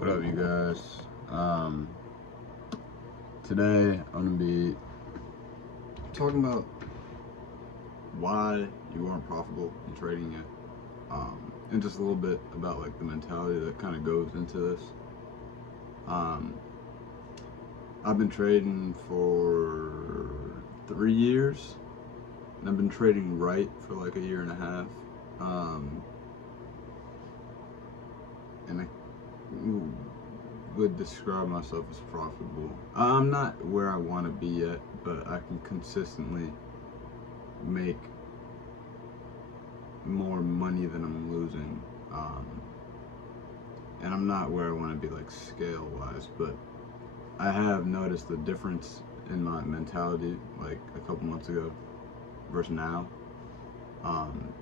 What up, you guys? Today I'm gonna be talking about why you aren't profitable in trading yet, and just a little bit about like the mentality that kind of goes into this. Um, I've been trading for 3 years, and I've been trading right for like a year and a half. And I would describe myself as profitable. I'm not where I want to be yet, but I can consistently make more money than I'm losing. And I'm not where I want to be like scale wise, but I have noticed the difference in my mentality like a couple months ago versus now. Um,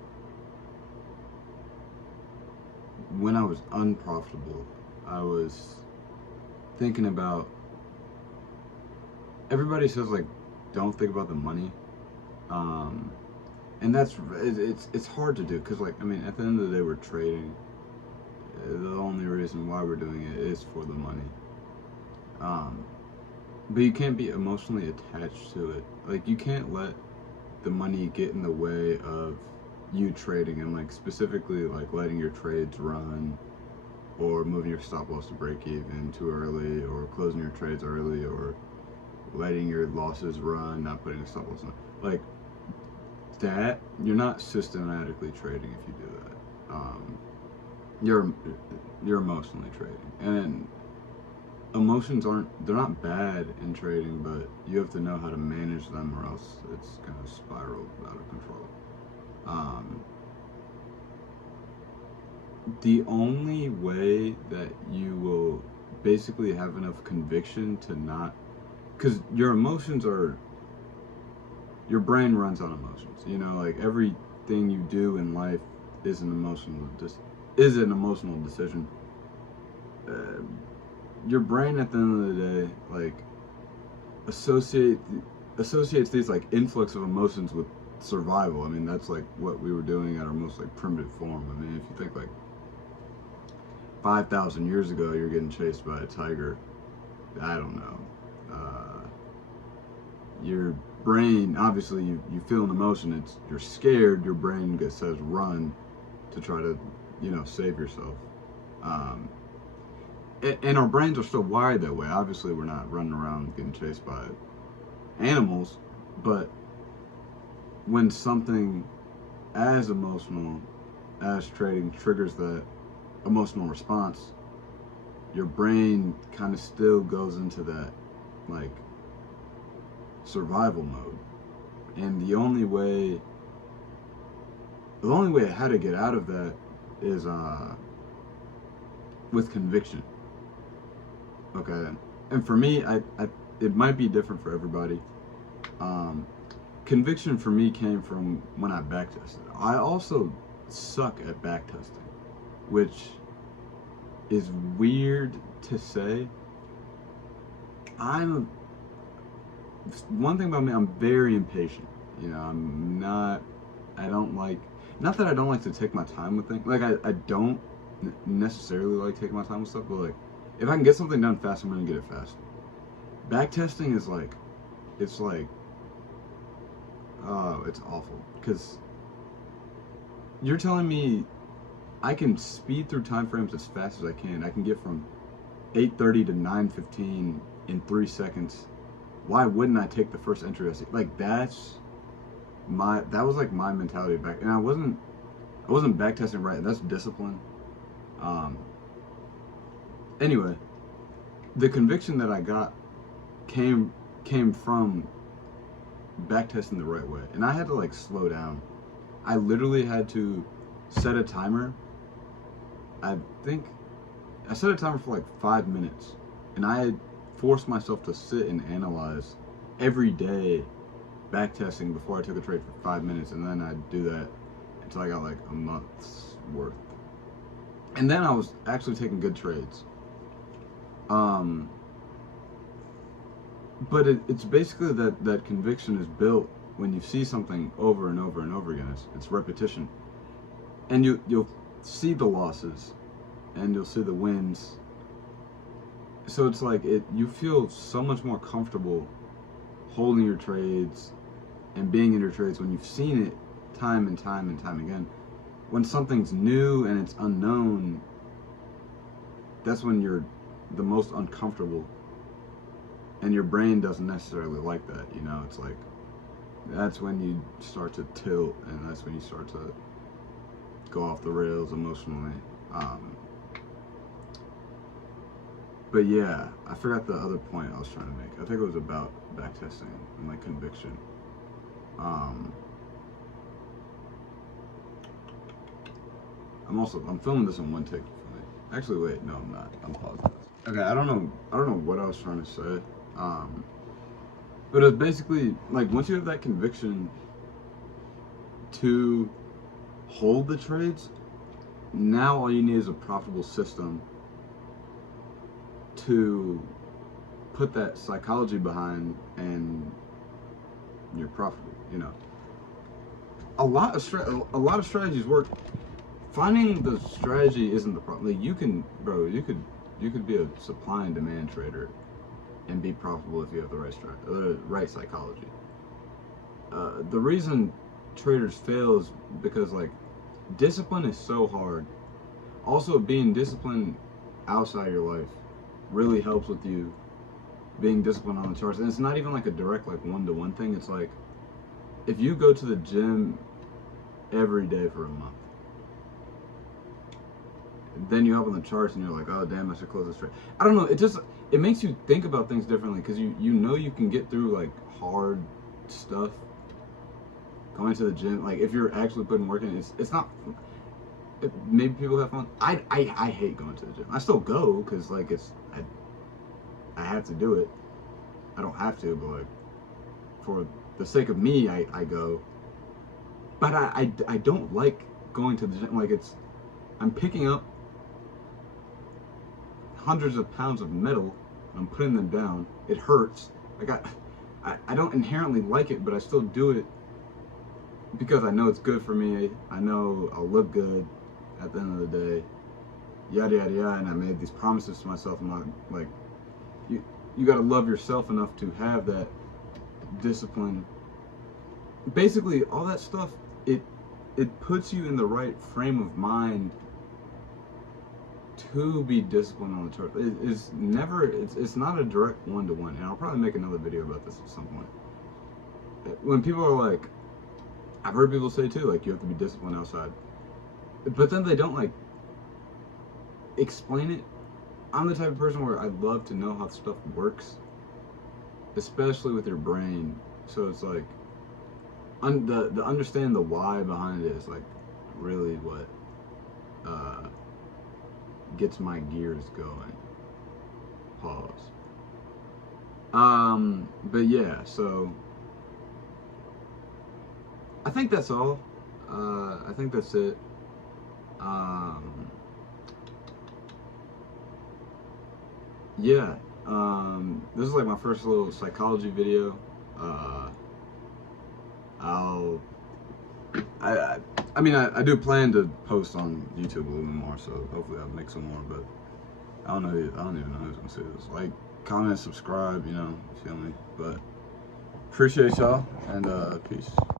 when I was unprofitable, I was thinking about, everybody says like don't think about the money, um, and it's hard to do because like I mean at the end of the day we're trading. The only reason why we're doing it is for the money, um, but you can't be emotionally attached to it. Like you can't let the money get in the way of you trading, and like specifically like letting your trades run or moving your stop loss to break even too early, or closing your trades early, or letting your losses run, not putting a stop loss on. Like that, you're not systematically trading if you do that. You're emotionally trading, and emotions they're not bad in trading, but you have to know how to manage them, or else it's gonna spiral out of control. Um, the only way that you will basically have enough conviction to not, because your emotions are, your brain runs on emotions. You know, like everything you do in life is an emotional decision. Uh, your brain at the end of the day, like associate associates these like influx of emotions with survival. I mean, that's like what we were doing at our most like primitive form. I mean, if you think like 5,000 years ago, you're getting chased by a tiger. I don't know. Your brain, obviously, you feel an emotion. You're scared. Your brain says run to try to, save yourself. Um, and our brains are still wired that way. Obviously, we're not running around getting chased by animals, but when something as emotional as trading triggers that emotional response, your brain kind of still goes into that like survival mode. And the only way how to get out of that is with conviction. Okay, and for me, it might be different for everybody. Um, Conviction for me came from when I backtested. I also suck at backtesting, which is weird to say. I'm One thing about me, I'm very impatient. I'm not. I don't like. Not that I don't like to take my time with things. Like I don't necessarily like taking my time with stuff, but like if I can get something done fast, I'm gonna get it fast. Backtesting is like, it's like, oh, it's awful because you're telling me I can speed through time frames as fast as I can. I can get from 8:30 to 9:15 in 3 seconds. Why wouldn't I take the first entry I see? Like that was like my mentality back, and I wasn't backtesting right. That's discipline. Um, anyway, the conviction that I got came came from backtesting the right way, and I had to like slow down. I literally had to set a timer. I think I set a timer for like 5 minutes, and I had forced myself to sit and analyze every day backtesting before I took a trade for 5 minutes, and then I'd do that until I got like a month's worth, and then I was actually taking good trades. Um, but it's basically that conviction is built when you see something over and over and over again. It's repetition, and you'll see the losses, and you'll see the wins, so it's like you feel so much more comfortable holding your trades and being in your trades when you've seen it time and time and time again. When something's new and it's unknown, that's when you're the most uncomfortable, and your brain doesn't necessarily like that. It's like that's when you start to tilt, and that's when you start to go off the rails emotionally. But yeah, I forgot the other point I was trying to make. I think it was about backtesting and like conviction. I'm filming this on one take. Actually, wait, no, I'm not. I'm pausing this. Okay, I don't know what I was trying to say. But it's basically like once you have that conviction to hold the trades, now all you need is a profitable system to put that psychology behind, and you're profitable. A lot of strategies work. Finding the strategy isn't the problem. Like you could be a supply and demand trader and be profitable if you have the right psychology. The reason traders fail is because like discipline is so hard. Also, being disciplined outside your life really helps with you being disciplined on the charts. And it's not even like a direct like one-to-one thing. It's like if you go to the gym every day for a month, then you hop on the charts and you're like, oh damn, I should close this trade. I don't know. It makes you think about things differently because you can get through like hard stuff going to the gym. Like if you're actually putting work in, it's not. Maybe people have fun. I hate going to the gym. I still go because like I have to do it. I don't have to, but like for the sake of me, I go. But I don't like going to the gym. Like I'm picking up hundreds of pounds of metal and I'm putting them down. It hurts. I don't inherently like it, but I still do it because I know it's good for me. I know I'll look good at the end of the day. Yada yada yada. And I made these promises to myself. I'm not like you gotta love yourself enough to have that discipline. Basically, all that stuff it puts you in the right frame of mind to be disciplined on the chart. It's not a direct one-to-one, and I'll probably make another video about this at some point. When people are like, I've heard people say too, like you have to be disciplined outside, but then they don't like explain it. I'm the type of person where I love to know how stuff works, especially with your brain. So it's like the understanding the why behind it is like really what gets my gears going. Pause. But yeah, so I think that's all. I think that's it. Yeah. This is like my first little psychology video. I do plan to post on YouTube a little bit more, so hopefully I'll make some more, but I don't even know who's gonna see this. Like, comment, subscribe, you feel me? But appreciate y'all, and peace.